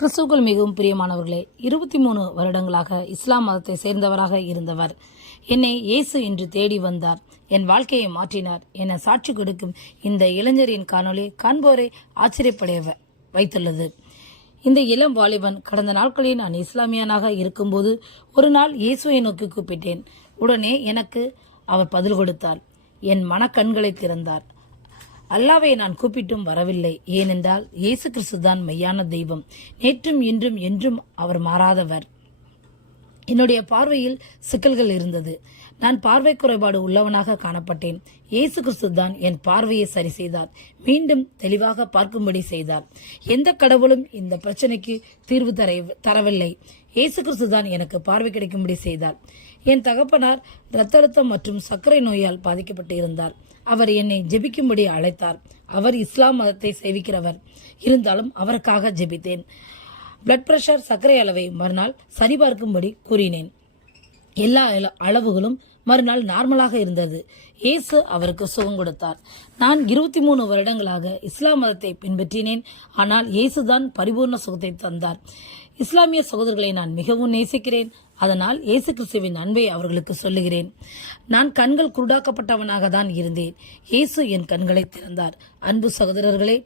கிறிஸ்துவுக்குள் மிகவும் பிரியமானவர்களே, 23 வருடங்களாக இஸ்லாம் மதத்தை சேர்ந்தவராக இருந்தவர். என்னை இயேசு இன்று தேடி வந்தார், என் வாழ்க்கையை மாற்றினார் என சாட்சி கொடுக்கும் இந்த இளைஞரின் காணொளி காண்போரை ஆச்சரியப்படைய வைத்துள்ளது. இந்த இளம் வாலிபன், கடந்த நாட்களில் நான் இஸ்லாமியனாக இருக்கும்போது ஒரு நாள் இயேசுவை நோக்கி கூப்பிட்டேன். உடனே எனக்கு அவர் பதில் கொடுத்தார். என் மனக்கண்களை திறந்தார். அல்லாவை நான் கூப்பிட்டும் வரவில்லை, ஏனென்றால் இயேசு கிறிஸ்து தான் மெய்யான தெய்வம். நேற்றும் இன்றும் என்றும் அவர் மாறாதவர். என்னுடைய பார்வையில் சிக்கல்கள் இருந்தது. நான் பார்வை குறைபாடு உள்ளவனாக காணப்பட்டேன். இயேசு கிறிஸ்து தான் என் பார்வையை சரி செய்தார், மீண்டும் தெளிவாக பார்க்கும்படி செய்தார். எந்த கடவுளும் இந்த பிரச்சனைக்கு தீர்வு தரவில்லை. இயேசு கிறிஸ்து தான் எனக்கு பார்வை கிடைக்கும்படி செய்தார். என் தகப்பனார் இரத்த அழுத்தம் மற்றும் சர்க்கரை நோயால் பாதிக்கப்பட்டு இருந்தார். அவர் என்னை ஜெபிக்கும்படி அழைத்தார். அவர் இஸ்லாம் மதத்தை சேவிக்கிறவர், இருந்தாலும் அவருக்காக ஜெபித்தேன். பிளட் பிரஷர், சர்க்கரை அளவை மறுநாள் சரிபார்க்கும்படி கூறினேன். எல்லா அளவுகளும் மறுநாள் நார்மலாக இருந்தது. இயேசு அவருக்கு சுகம் கொடுத்தார். நான் 23 வருடங்களாக இஸ்லாம் மதத்தை பின்பற்றினேன். ஆனால் இயேசுதான் பரிபூர்ண சுகத்தை தந்தார். இஸ்லாமிய சகோதரர்களை நான் மிகவும் நேசிக்கிறேன். அதனால் இயேசு கிறிஸ்துவின் அன்பை அவர்களுக்கு சொல்லுகிறேன். நான் கண்கள் குருடாக்கப்பட்டவனாக தான் இருந்தேன். இயேசு என் கண்களை திறந்தார். அன்பு சகோதரர்களே,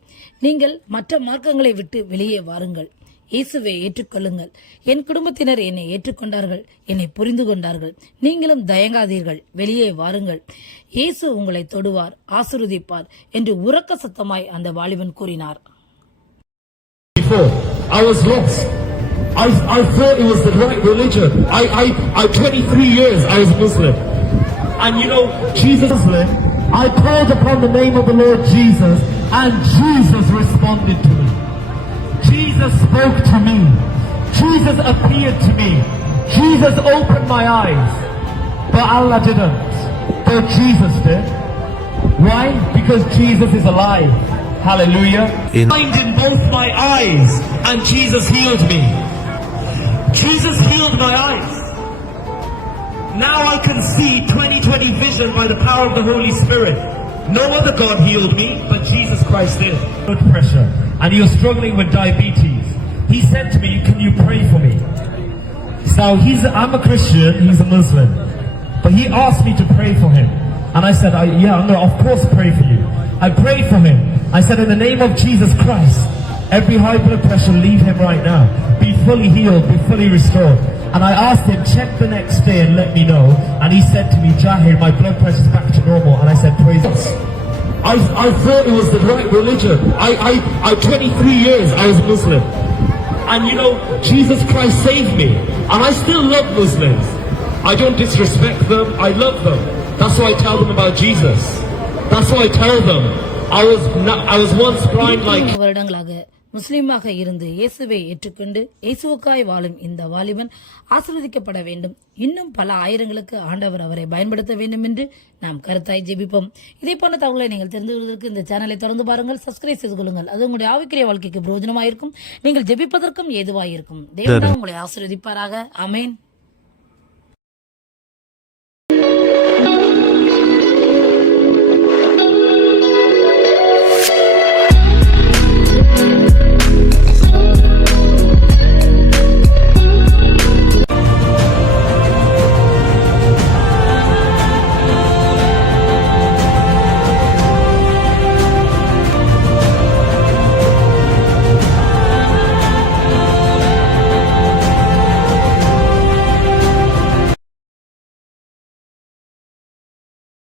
நீங்கள் மற்ற மார்க்கங்களை விட்டு வெளியே வாருங்கள். இயேசுவை ஏற்றுக்கொள்ளுங்கள். என் குடும்பத்தினர் என்னை ஏற்றுக்கொண்டார்கள், என்னை புரிந்து கொண்டார்கள். நீங்களும் தயங்காதீர்கள், வெளியே வாருங்கள். இயேசு உங்களை தொடுவார், ஆசீர்வதிப்பார் என்று உரக்க சத்தமாய் அந்த வாலிபன் கூறினார். I thought it was the right religion. I 23 years I was Muslim. And you know, Jesus Muslim, I called upon the name of the Lord Jesus and Jesus responded to me. Jesus spoke to me. Jesus appeared to me. Jesus opened my eyes. But Allah didn't. But Jesus did. Why? Because Jesus is alive. Hallelujah. Blind in both my eyes and Jesus healed me. Jesus healed my eyes. Now I can see 20/20 vision by the power of the Holy Spirit. No other God healed me, but Jesus Christ did. Blood pressure, and he was struggling with diabetes. He said to me, "Can you pray for me?" So I'm a Christian, he's a Muslim, but he asked me to pray for him, and I said, "Yeah, I'm gonna of course pray for you." I prayed for him. I said, "In the name of Jesus Christ, every high blood pressure, leave him right now. Be fully healed, be fully restored." And I asked him, check the next day and let me know. And he said to me, "Jahir, my blood pressure is back to normal." And I said, "Praise God." I thought it was the right religion. I 23 years I was Muslim. And you know, Jesus Christ saved me. And I still love Muslims. I don't disrespect them, I love them. That's why I tell them about Jesus. That's why I tell them, I was once blind like... வருடங்களாக முஸ்லீமாக இருந்து இயேசுவை ஏற்றுக்கொண்டு இயேசுவுக்காய் வாழும் இந்த வாலிபன் ஆசீர்வதிக்கப்பட வேண்டும். இன்னும் பல ஆயிரங்களுக்கு ஆண்டவர் அவரை பயன்படுத்த வேண்டும் என்று நாம் கருத்தாய் ஜெபிப்போம். இதே போன்ற தகவலை நீங்கள் தெரிந்து கொள்வதற்கு இந்த சேனலை தொடர்ந்து பாருங்கள், சப்ஸ்கிரைப் செய்து கொள்ளுங்கள். அது உங்களுடைய ஆவிக்குரிய வாழ்க்கைக்கு பிரயோஜனமாயிருக்கும். நீங்கள் ஜெபிப்பதற்கும் ஏதுவாயிருக்கும். தேவன் உங்களை ஆசீர்வதிப்பாராக. ஆமென்.